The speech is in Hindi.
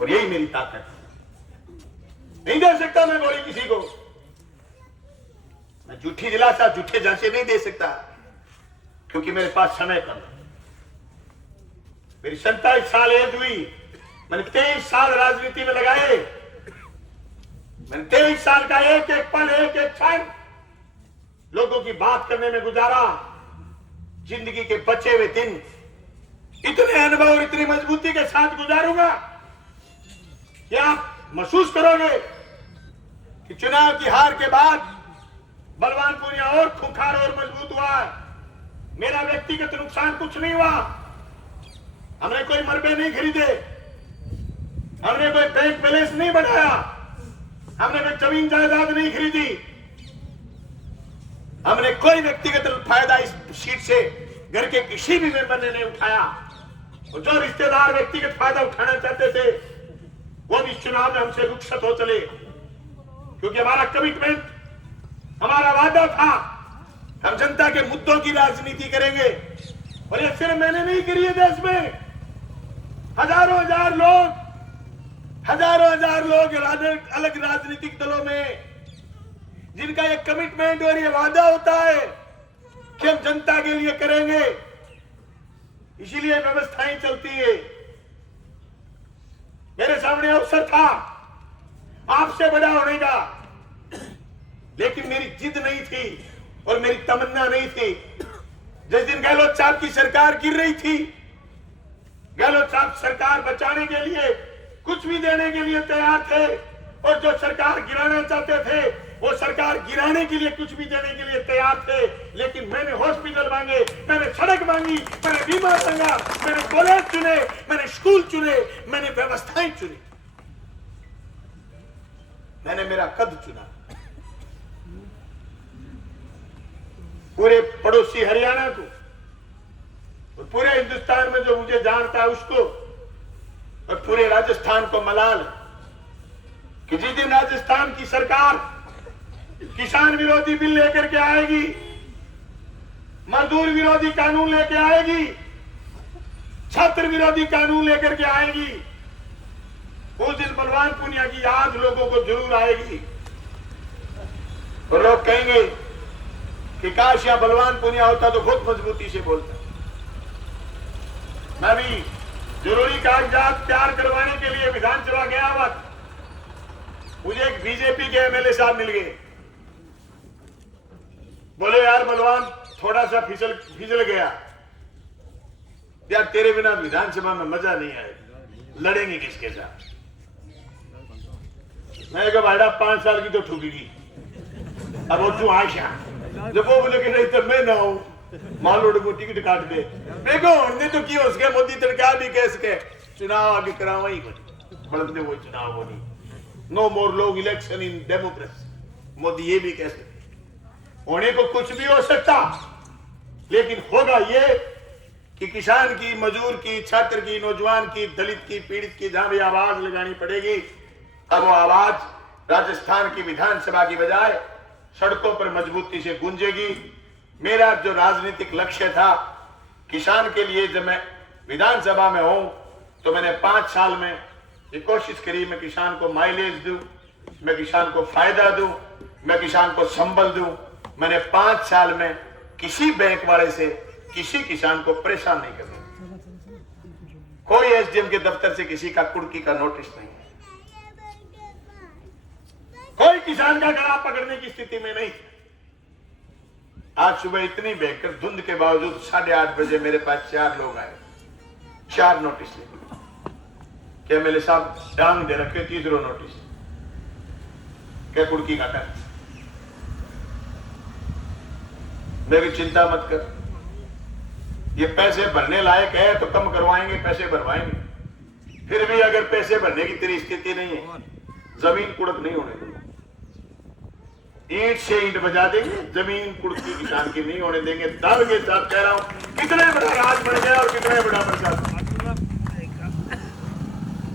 और यही मेरी ताकत है। नहीं दे सकता मैं गोली किसी को, मैं झूठी दिलासा, झूठे झांसे नहीं दे सकता, क्योंकि मेरे पास समय कम है। मेरी 27 साल एज हुई, मैंने 23 साल राजनीति में लगाए। मैंने 23 साल का एक एक पल, एक एक क्षण लोगों की बात करने में गुजारा। जिंदगी के बचे हुए दिन इतने अनुभव और इतनी मजबूती के साथ गुजारूंगा कि आप महसूस करोगे कि चुनाव की हार के बाद बलवान पूनिया और खूंखार और मजबूत हुआ। मेरा व्यक्तिगत नुकसान कुछ नहीं हुआ। हमने कोई मरबे नहीं खरीदे, हमने कोई बैंक बैलेंस नहीं बढ़ाया, हमने कोई जमीन जायदाद नहीं खरीदी, हमने कोई व्यक्तिगत फायदा इस सीट से घर के किसी भी मेंबर ने नहीं उठाया। और जो रिश्तेदार व्यक्तिगत फायदा उठाना चाहते थे वो भी चुनाव में हमसे रुखसत हो चले, क्योंकि हमारा कमिटमेंट, हमारा वादा था हम जनता के मुद्दों की राजनीति करेंगे। और ये सिर्फ मैंने नहीं करी है, देश में हजारों हजार लोग अलग राजनीतिक दलों में जिनका ये कमिटमेंट और ये वादा होता है कि हम जनता के लिए करेंगे, इसीलिए व्यवस्थाएं चलती है। मेरे सामने अवसर था आपसे बड़ा होने का, लेकिन मेरी जिद नहीं थी और मेरी तमन्ना नहीं थी। जिस दिन गहलोत साहब की सरकार गिर रही थी, गहलोत साहब सरकार बचाने के लिए कुछ भी देने के लिए तैयार थे, और जो सरकार गिराना चाहते थे वो सरकार गिराने के लिए कुछ भी देने के लिए तैयार थे। लेकिन मैंने हॉस्पिटल मांगे, मैंने सड़क मांगी, मैंने बीमा मांगा, मैंने कॉलेज चुने, मैंने स्कूल चुने, मैंने व्यवस्थाएं चुनी, मैंने मेरा कद चुना। पूरे पड़ोसी हरियाणा को और पूरे हिंदुस्तान में जो मुझे जानता है उसको और पूरे राजस्थान को मलाल कि जिस दिन राजस्थान की सरकार किसान विरोधी बिल लेकर के आएगी, मजदूर विरोधी कानून लेके आएगी, छात्र विरोधी कानून लेकर के आएगी, उस दिन बलवान पूनिया की याद लोगों को जरूर आएगी। और लोग कहेंगे कि काश यहां बलवान पूनिया होता तो बहुत मजबूती से बोलता। मैं भी जरूरी कागजात तैयार करवाने के लिए विधानसभा गया हुआ, मुझे एक बीजेपी के एमएलए साहब मिल गए। बोले यार बलवान थोड़ा सा फिसल गया यार, तेरे बिना विधानसभा में मजा नहीं आएगा, लड़ेंगे किसके साथ। मैं कहा भाड़ा 5 साल की तो ठुकेगी, अब वो तू आशा जब वो बोले कि नहीं तो मैं ना हूं, मालोड को टिकट काट दे। देखो हमने तो किया उसके मोदी सरकार भी कह सके चुनाव आगे करावा ही बढ़ते वो चुनाव हो नहीं, नो मोर लोग इलेक्शन इन डेमोक्रेसी। मोदी ये भी कह सकते, होने को कुछ भी हो सकता, लेकिन होगा ये कि किसान की, मजदूर की, छात्र की, नौजवान की, दलित की, पीड़ित की जहां भी आवाज लगानी पड़ेगी, अब वो आवाज राजस्थान की विधानसभा की बजाय सड़कों पर मजबूती से गूंजेगी। मेरा जो राजनीतिक लक्ष्य था किसान के लिए, जब मैं विधानसभा में हूं तो मैंने 5 साल में ये कोशिश करी मैं किसान को माइलेज दूं, मैं किसान को फायदा दूं, मैं किसान को संबल दूं। मैंने 5 साल में किसी बैंक वाले से किसी किसान को परेशान नहीं करना, कोई एसडीएम के दफ्तर से किसी का कुर्की का नोटिस नहीं, कोई किसान का गला पकड़ने की स्थिति में नहीं। आज सुबह इतनी भयंकर धुंध के बावजूद 8:30 बजे मेरे पास 4 लोग आए, 4 नोटिस कि एमएलए साहब डांग दे रखे, 3रा नोटिस क्या कुर्की का कर। मेरी चिंता मत कर, ये पैसे भरने लायक है तो कम करवाएंगे, पैसे भरवाएंगे। फिर भी अगर पैसे भरने की तेरी स्थिति नहीं है, जमीन कुड़क नहीं होने देंगे, ईंट से ईंट बजा देंगे, जमीन कुड़की किसान की नहीं होने देंगे। दावे के साथ कह रहा हूं, कितने बड़ा राज बन गया और कितने बड़ा प्रशासन।